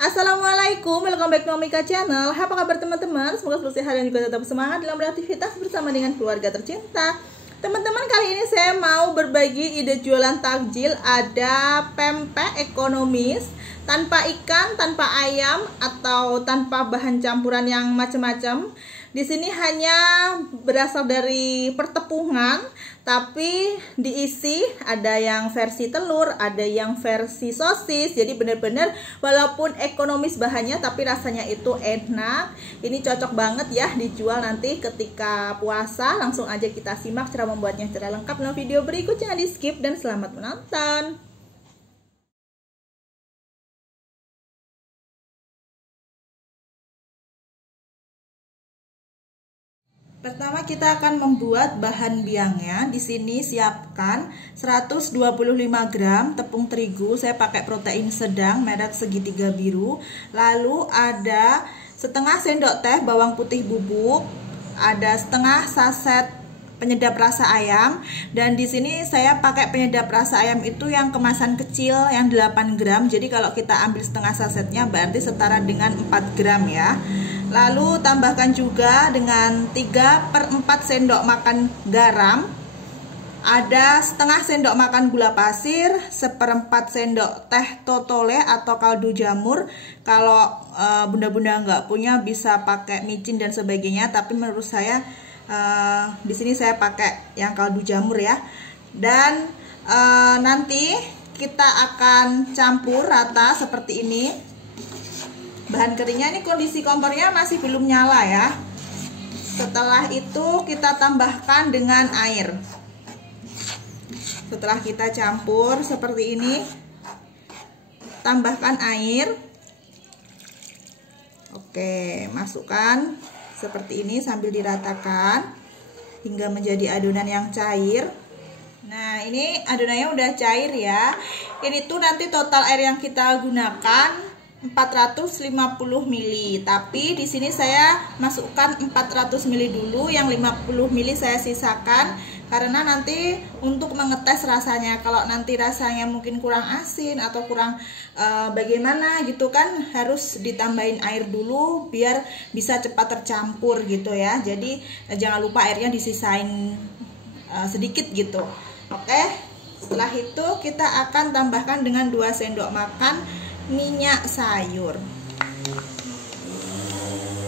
Assalamualaikum, welcome back to Mika Channel. Apa kabar teman-teman? Semoga selalu sehat dan juga tetap semangat dalam beraktivitas bersama dengan keluarga tercinta. Teman-teman, kali ini saya mau berbagi ide jualan takjil. Ada pempek ekonomis tanpa ikan, tanpa ayam, atau tanpa bahan campuran yang macam-macam. Di sini hanya berasal dari pertepungan, tapi diisi ada yang versi telur, ada yang versi sosis. Jadi benar-benar walaupun ekonomis bahannya, tapi rasanya itu enak. Ini cocok banget ya dijual nanti ketika puasa. Langsung aja kita simak cara membuatnya secara lengkap dalam video berikut. Jangan di skip dan selamat menonton. Pertama kita akan membuat bahan biangnya. Di sini siapkan 125 gram tepung terigu. Saya pakai protein sedang merek segitiga biru. Lalu ada setengah sendok teh bawang putih bubuk. Ada setengah saset penyedap rasa ayam. Dan di sini saya pakai penyedap rasa ayam itu yang kemasan kecil yang 8 gram. Jadi kalau kita ambil setengah sasetnya berarti setara dengan 4 gram ya. Lalu tambahkan juga dengan 3/4 sendok makan garam. Ada setengah sendok makan gula pasir, 1/4 sendok teh totole atau kaldu jamur. Kalau bunda-bunda nggak punya bisa pakai micin dan sebagainya, tapi menurut saya di sini saya pakai yang kaldu jamur ya. Dan nanti kita akan campur rata seperti ini. Bahan keringnya ini kondisi kompornya masih belum nyala ya. Setelah itu kita tambahkan dengan air. Setelah kita campur seperti ini, tambahkan air. Oke, masukkan seperti ini sambil diratakan hingga menjadi adonan yang cair. Nah, ini adonannya udah cair ya. Ini tuh nanti total air yang kita gunakan 450 ml, tapi di sini saya masukkan 400 ml dulu, yang 50 ml saya sisakan karena nanti untuk mengetes rasanya. Kalau nanti rasanya mungkin kurang asin atau kurang bagaimana gitu kan, harus ditambahin air dulu biar bisa cepat tercampur gitu ya. Jadi jangan lupa airnya disisain sedikit gitu. Oke, setelah itu kita akan tambahkan dengan 2 sendok makan minyak sayur.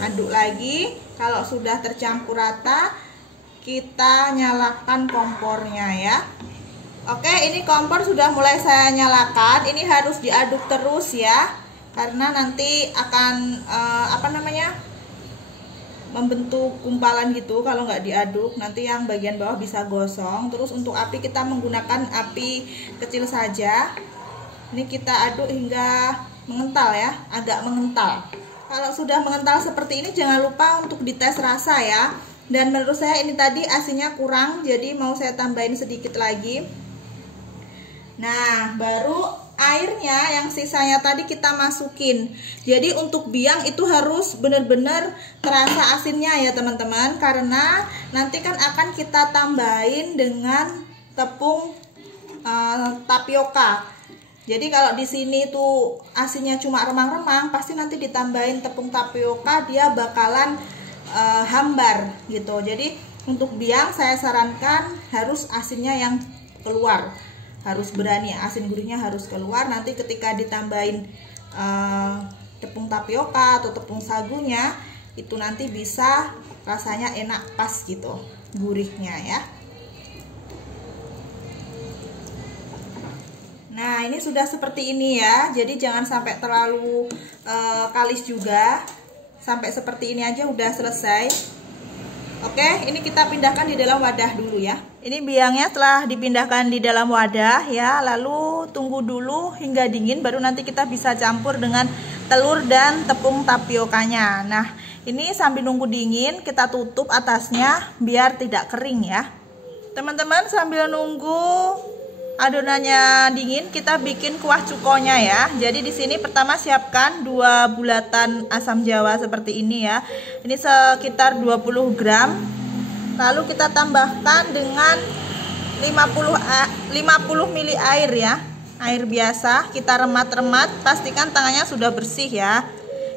Aduk lagi. Kalau sudah tercampur rata, kita nyalakan kompornya ya. Oke, ini kompor sudah mulai saya nyalakan. Ini harus diaduk terus ya, karena nanti akan membentuk gumpalan gitu. Kalau nggak diaduk nanti yang bagian bawah bisa gosong. Terus untuk api kita menggunakan api kecil saja. Ini kita aduk hingga mengental ya, agak mengental. Kalau sudah mengental seperti ini, jangan lupa untuk dites rasa ya. Dan menurut saya ini tadi asinnya kurang, jadi mau saya tambahin sedikit lagi. Nah, baru airnya yang sisanya tadi kita masukin. Jadi untuk biang itu harus benar-benar terasa asinnya ya teman-teman, karena nanti kan akan kita tambahin dengan tepung tapioka. Jadi kalau di sini tuh asinnya cuma remang-remang, pasti nanti ditambahin tepung tapioka dia bakalan hambar gitu. Jadi untuk biang saya sarankan harus asinnya yang keluar, harus berani, asin gurihnya harus keluar. Nanti ketika ditambahin tepung tapioka atau tepung sagunya, itu nanti bisa rasanya enak pas gitu gurihnya ya. Nah, ini sudah seperti ini ya. Jadi jangan sampai terlalu kalis juga. Sampai seperti ini aja udah selesai. Oke, ini kita pindahkan di dalam wadah dulu ya. Ini biangnya telah dipindahkan di dalam wadah ya. Lalu tunggu dulu hingga dingin, baru nanti kita bisa campur dengan telur dan tepung tapiokanya. Nah, ini sambil nunggu dingin kita tutup atasnya biar tidak kering ya. Teman-teman, sambil nunggu adonannya dingin, kita bikin kuah cukonya ya. Jadi di sini pertama siapkan 2 bulatan asam jawa seperti ini ya. Ini sekitar 20 gram. Lalu kita tambahkan dengan 50 ml air ya. air biasa, kita remat-remat, pastikan tangannya sudah bersih ya.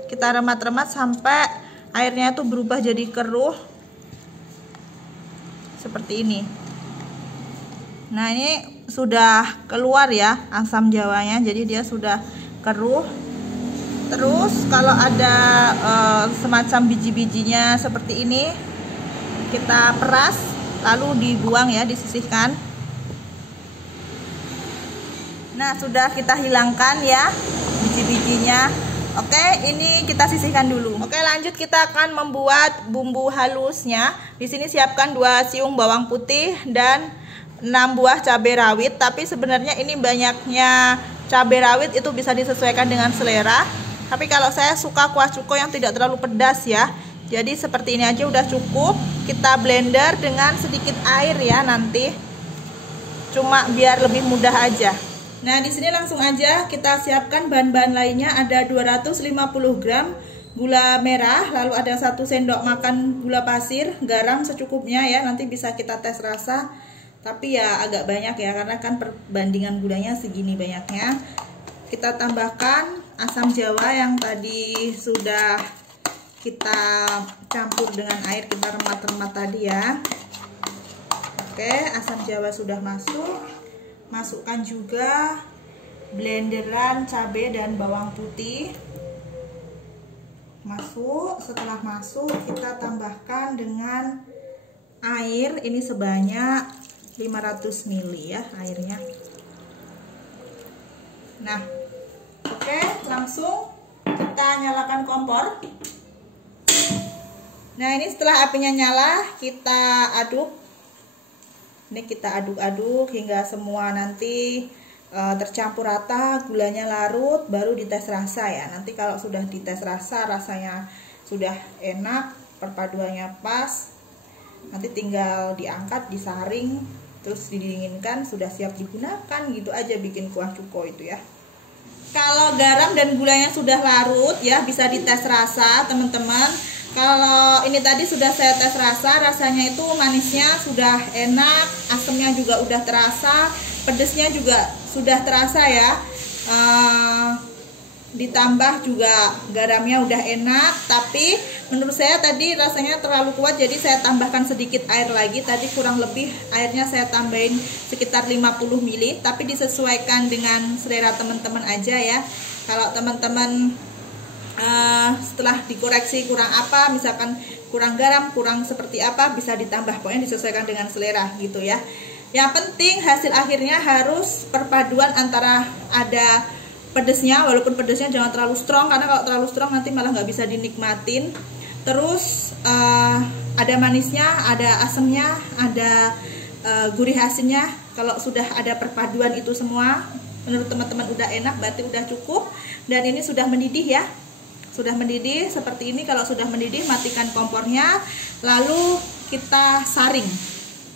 Kita remat-remat sampai airnya itu berubah jadi keruh seperti ini. Nah, ini sudah keluar ya asam jawanya, jadi dia sudah keruh. Terus kalau ada semacam biji-bijinya seperti ini, kita peras lalu dibuang ya, disisihkan. Nah, sudah kita hilangkan ya biji-bijinya. Oke, ini kita sisihkan dulu. Oke, lanjut kita akan membuat bumbu halusnya. Di sini siapkan 2 siung bawang putih dan 6 buah cabai rawit. Tapi sebenarnya ini banyaknya cabai rawit itu bisa disesuaikan dengan selera. Tapi kalau saya suka kuah cuko yang tidak terlalu pedas ya. Jadi seperti ini aja udah cukup. Kita blender dengan sedikit air ya nanti. Cuma biar lebih mudah aja. Nah, di sini langsung aja kita siapkan bahan-bahan lainnya. Ada 250 gram gula merah, lalu ada 1 sendok makan gula pasir, garam secukupnya ya. Nanti bisa kita tes rasa. Tapi ya agak banyak ya, karena kan perbandingan gulanya segini banyaknya. Kita tambahkan asam jawa yang tadi sudah kita campur dengan air, kita remat-remat tadi ya. Oke, asam jawa sudah masuk. Masukkan juga blenderan cabai dan bawang putih. Masuk. Setelah masuk, kita tambahkan dengan air. Ini sebanyak 500 ml ya airnya. Nah, oke, langsung kita nyalakan kompor. Nah, ini setelah apinya nyala, kita aduk. Ini kita aduk-aduk hingga semua nanti tercampur rata, gulanya larut, baru dites rasa ya. Nanti kalau sudah dites rasa, rasanya sudah enak, perpaduannya pas, nanti tinggal diangkat, disaring, terus didinginkan, sudah siap digunakan. Gitu aja bikin kuah cuko itu ya. Kalau garam dan gulanya sudah larut ya, bisa dites rasa teman-teman. Kalau ini tadi sudah saya tes rasa, rasanya itu manisnya sudah enak, asamnya juga udah terasa, pedesnya juga sudah terasa ya. Ditambah juga garamnya udah enak, tapi menurut saya tadi rasanya terlalu kuat, jadi saya tambahkan sedikit air lagi. Tadi kurang lebih airnya saya tambahin sekitar 50 ml, tapi disesuaikan dengan selera teman-teman aja ya. Kalau teman-teman setelah dikoreksi kurang apa, misalkan kurang garam, kurang seperti apa, bisa ditambah, pokoknya disesuaikan dengan selera gitu ya. Yang penting hasil akhirnya harus perpaduan antara ada pedesnya, walaupun pedesnya jangan terlalu strong, karena kalau terlalu strong nanti malah nggak bisa dinikmatin. Terus ada manisnya, ada asamnya, ada gurih asinnya. Kalau sudah ada perpaduan itu semua, menurut teman-teman udah enak, berarti udah cukup. Dan ini sudah mendidih ya, sudah mendidih seperti ini. Kalau sudah mendidih, matikan kompornya, lalu kita saring.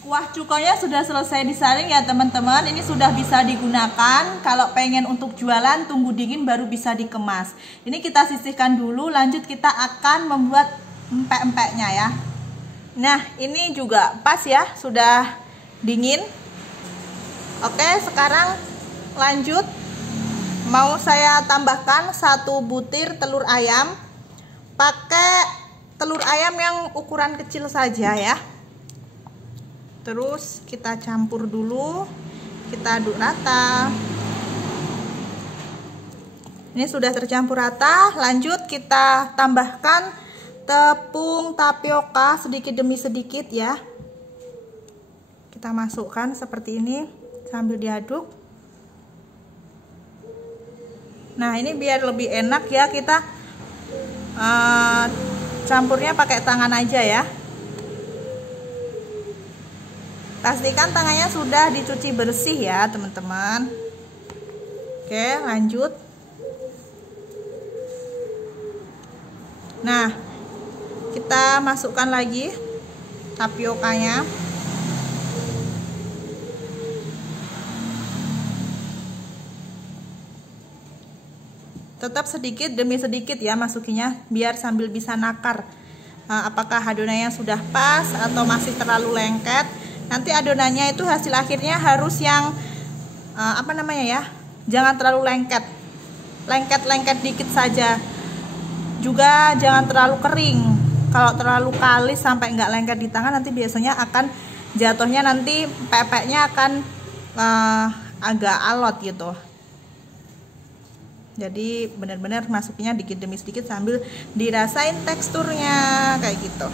Kuah cukonya sudah selesai disaring ya teman-teman. Ini sudah bisa digunakan. Kalau pengen untuk jualan, tunggu dingin baru bisa dikemas. Ini kita sisihkan dulu, lanjut kita akan membuat empek-empeknya ya. Nah, ini juga pas ya, sudah dingin. Oke, sekarang lanjut. Mau saya tambahkan 1 butir telur ayam. Pakai telur ayam yang ukuran kecil saja ya. Terus kita campur dulu, kita aduk rata. Ini sudah tercampur rata. Lanjut kita tambahkan tepung tapioka sedikit demi sedikit ya. Kita masukkan seperti ini sambil diaduk. Nah, ini biar lebih enak ya, kita campurnya pakai tangan aja ya. Pastikan tangannya sudah dicuci bersih ya teman-teman. Oke, lanjut. Nah, kita masukkan lagi tapiokanya. Tetap sedikit demi sedikit ya masukinya, biar sambil bisa nakar apakah adonannya sudah pas atau masih terlalu lengket. Nanti adonannya itu hasil akhirnya harus yang apa namanya ya, jangan terlalu lengket, lengket dikit saja. Juga jangan terlalu kering. Kalau terlalu kalis sampai nggak lengket di tangan, nanti biasanya akan jatuhnya, nanti pepeknya akan agak alot gitu. Jadi benar-benar masuknya dikit demi sedikit sambil dirasain teksturnya kayak gitu.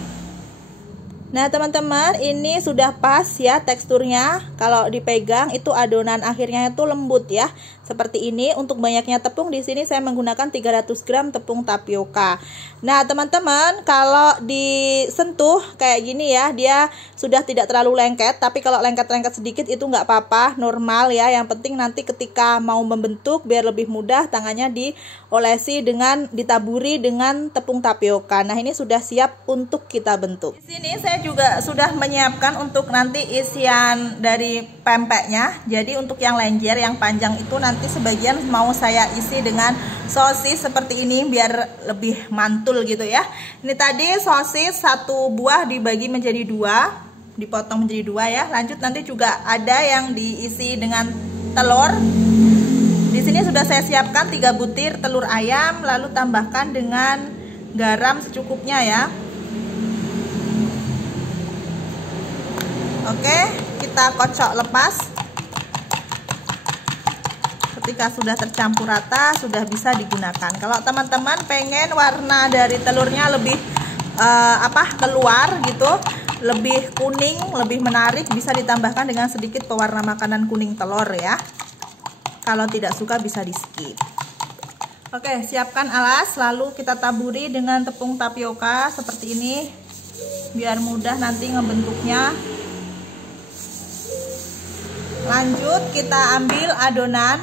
Nah teman-teman, ini sudah pas ya teksturnya. Kalau dipegang itu adonan akhirnya itu lembut ya, seperti ini. Untuk banyaknya tepung di sini saya menggunakan 300 gram tepung tapioka. Nah teman-teman, kalau disentuh kayak gini ya, dia sudah tidak terlalu lengket. Tapi kalau lengket-lengket sedikit itu nggak apa-apa, normal ya. Yang penting nanti ketika mau membentuk biar lebih mudah, tangannya diolesi dengan, ditaburi dengan tepung tapioka. Nah ini sudah siap untuk kita bentuk. Di sini saya juga sudah menyiapkan untuk nanti isian dari pempeknya. Jadi untuk yang lenjer, yang panjang itu nanti sebagian mau saya isi dengan sosis seperti ini biar lebih mantul gitu ya. Ini tadi sosis 1 buah dibagi menjadi 2, dipotong menjadi 2 ya. Lanjut nanti juga ada yang diisi dengan telur. Di sini sudah saya siapkan 3 butir telur ayam, lalu tambahkan dengan garam secukupnya ya. Oke, kita kocok lepas. Ketika sudah tercampur rata, sudah bisa digunakan. Kalau teman-teman pengen warna dari telurnya lebih keluar gitu, lebih kuning, lebih menarik, bisa ditambahkan dengan sedikit pewarna makanan kuning telur ya. Kalau tidak suka bisa di skip. Oke, siapkan alas, lalu kita taburi dengan tepung tapioka seperti ini biar mudah nanti ngebentuknya. Lanjut kita ambil adonan,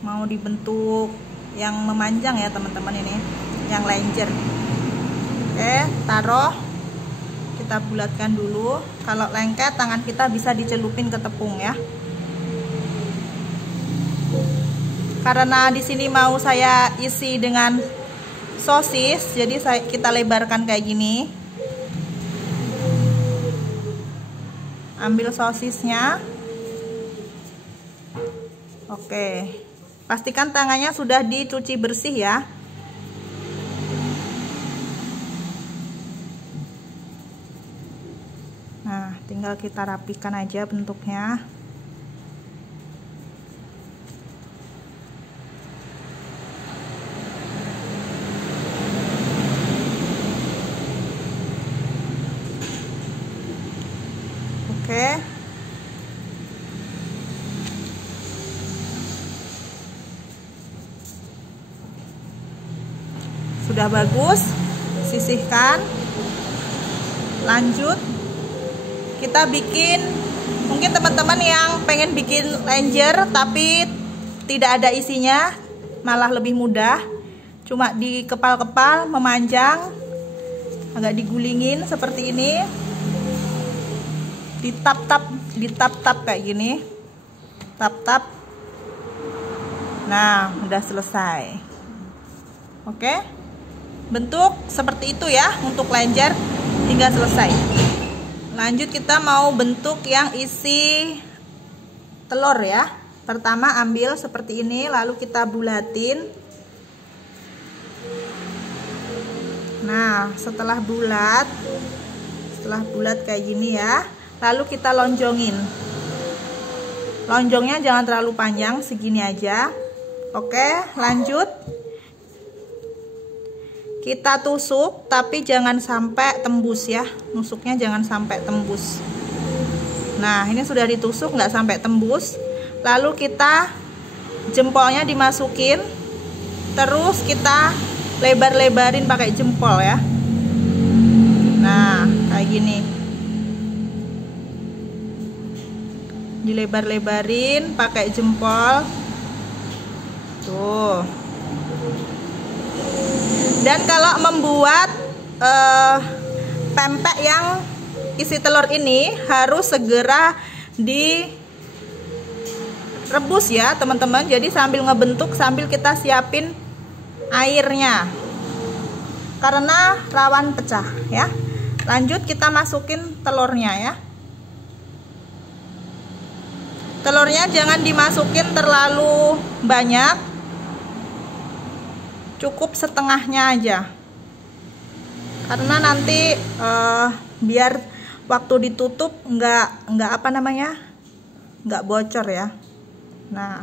mau dibentuk yang memanjang ya teman-teman, ini yang lenjer. Oke, taruh, kita bulatkan dulu. Kalau lengket tangan kita bisa dicelupin ke tepung ya. Karena di sini mau saya isi dengan sosis, jadi kita lebarkan kayak gini. Ambil sosisnya. Oke, pastikan tangannya sudah dicuci bersih ya. Nah, tinggal kita rapikan aja bentuknya. Oke. Sudah bagus, sisihkan. Lanjut kita bikin, mungkin teman-teman yang pengen bikin lenjer tapi tidak ada isinya, malah lebih mudah. Cuma dikepal-kepal, memanjang, agak digulingin seperti ini. Ditap-tap kayak gini, tap-tap. Nah, udah selesai. Oke, bentuk seperti itu ya untuk lenjer, tinggal selesai. Lanjut kita mau bentuk yang isi telur ya. Pertama ambil seperti ini, lalu kita bulatin. Nah, setelah bulat kayak gini ya, lalu kita lonjongin. Lonjongnya jangan terlalu panjang, segini aja. Oke, lanjut kita tusuk, tapi jangan sampai tembus ya. Nusuknya jangan sampai tembus. Nah, ini sudah ditusuk nggak sampai tembus. Lalu kita jempolnya dimasukin, terus kita lebar-lebarin pakai jempol ya. Nah, kayak gini. Dilebar-lebarin pakai jempol. Tuh. Dan kalau membuat pempek yang isi telur ini harus segera direbus ya teman-teman. Jadi sambil ngebentuk, sambil kita siapin airnya, karena rawan pecah ya. Lanjut kita masukin telurnya ya. Telurnya jangan dimasukin terlalu banyak, cukup setengahnya aja, karena nanti biar waktu ditutup nggak bocor ya. Nah,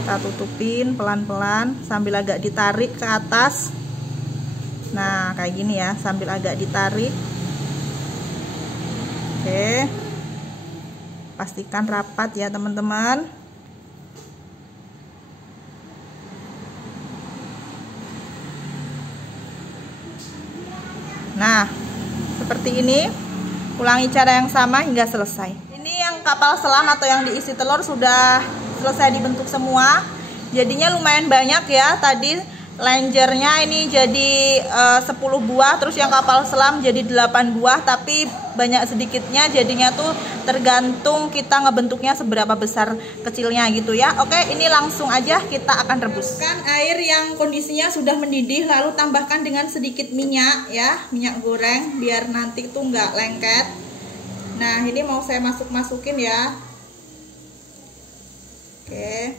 kita tutupin pelan-pelan sambil agak ditarik ke atas. Nah, kayak gini ya, sambil agak ditarik. Oke, pastikan rapat ya teman-teman. Nah, seperti ini. Ulangi cara yang sama hingga selesai. Ini yang kapal selam atau yang diisi telur sudah selesai dibentuk semua. Jadinya lumayan banyak ya. Tadi lenjernya ini jadi 10 buah, terus yang kapal selam jadi 8 buah, tapi banyak sedikitnya, jadinya tuh tergantung kita ngebentuknya seberapa besar kecilnya gitu ya. Oke, ini langsung aja kita akan rebuskan air yang kondisinya sudah mendidih, lalu tambahkan dengan sedikit minyak ya, minyak goreng biar nanti tuh nggak lengket. Nah, ini mau saya masukin ya. Oke,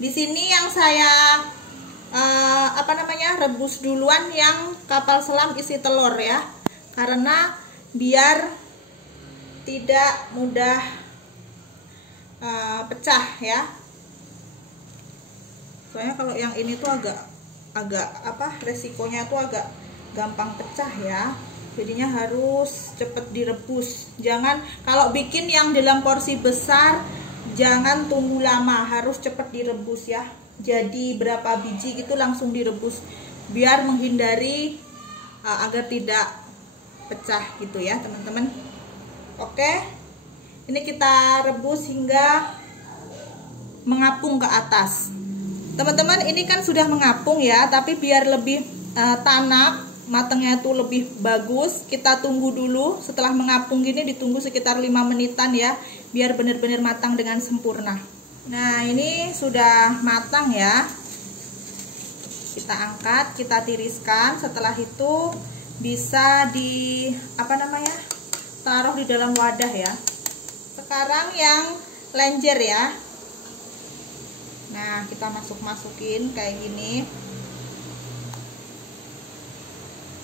di sini yang saya rebus duluan yang kapal selam isi telur ya, karena biar tidak mudah pecah ya. Soalnya kalau yang ini tuh agak resikonya tuh agak gampang pecah ya. Jadinya harus cepet direbus. Jangan, kalau bikin yang dalam porsi besar jangan tunggu lama, harus cepet direbus ya. Jadi berapa biji gitu langsung direbus biar menghindari agar tidak pecah gitu ya teman-teman. Oke, ini kita rebus hingga mengapung ke atas. Teman-teman, ini kan sudah mengapung ya, tapi biar lebih tanak, matangnya tuh lebih bagus, kita tunggu dulu. Setelah mengapung gini ditunggu sekitar 5 menitan ya, biar benar-benar matang dengan sempurna. Nah, ini sudah matang ya. Kita angkat, kita tiriskan. Setelah itu bisa taruh di dalam wadah ya. Sekarang yang lenjer ya. Nah, kita masukin kayak gini.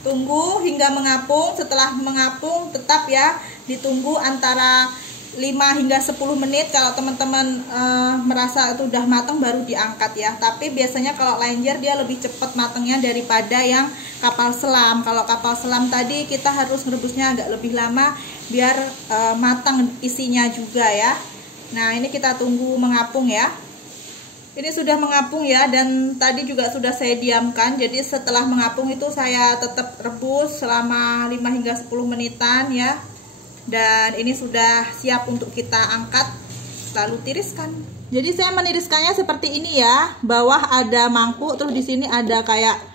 Tunggu hingga mengapung. Setelah mengapung tetap ya ditunggu antara 5 hingga 10 menit. Kalau teman-teman merasa itu udah matang baru diangkat ya. Tapi biasanya kalau lenjer dia lebih cepat matangnya daripada yang kapal selam. Kalau kapal selam tadi kita harus merebusnya agak lebih lama biar matang isinya juga ya. Nah, ini kita tunggu mengapung ya. Ini sudah mengapung ya, dan tadi juga sudah saya diamkan. Jadi setelah mengapung itu saya tetap rebus selama 5 hingga 10 menitan ya. Dan ini sudah siap untuk kita angkat lalu tiriskan. Jadi saya meniriskannya seperti ini ya. Bawah ada mangkuk, terus di sini ada kayak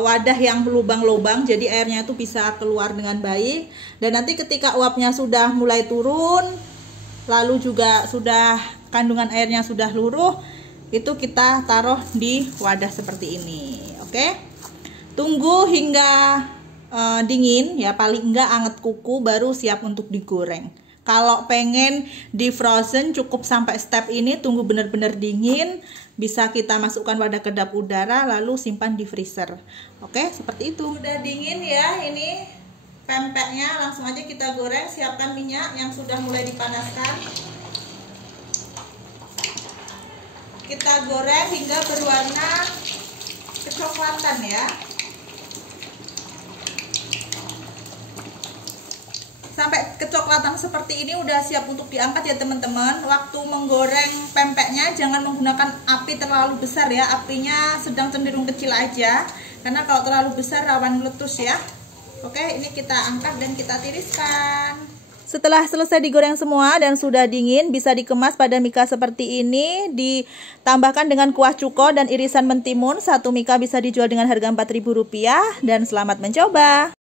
wadah yang lubang-lubang, jadi airnya itu bisa keluar dengan baik. Dan nanti ketika uapnya sudah mulai turun, lalu juga sudah kandungan airnya sudah luruh, itu kita taruh di wadah seperti ini. Oke, tunggu hingga dingin ya, paling enggak anget kuku, baru siap untuk digoreng. Kalau pengen di frozen cukup sampai step ini, tunggu benar-benar dingin, bisa kita masukkan wadah kedap udara lalu simpan di freezer. Oke, seperti itu. Udah dingin ya, ini pempeknya, langsung aja kita goreng. Siapkan minyak yang sudah mulai dipanaskan. Kita goreng hingga berwarna kecoklatan ya. Sampai kecoklatan seperti ini udah siap untuk diangkat ya teman-teman. Waktu menggoreng pempeknya jangan menggunakan api terlalu besar ya, apinya sedang cenderung kecil aja, karena kalau terlalu besar rawan meletus ya. Oke, ini kita angkat dan kita tiriskan. Setelah selesai digoreng semua dan sudah dingin, bisa dikemas pada mika seperti ini. Ditambahkan dengan kuah cuko dan irisan mentimun. Satu mika bisa dijual dengan harga Rp4.000. Dan selamat mencoba.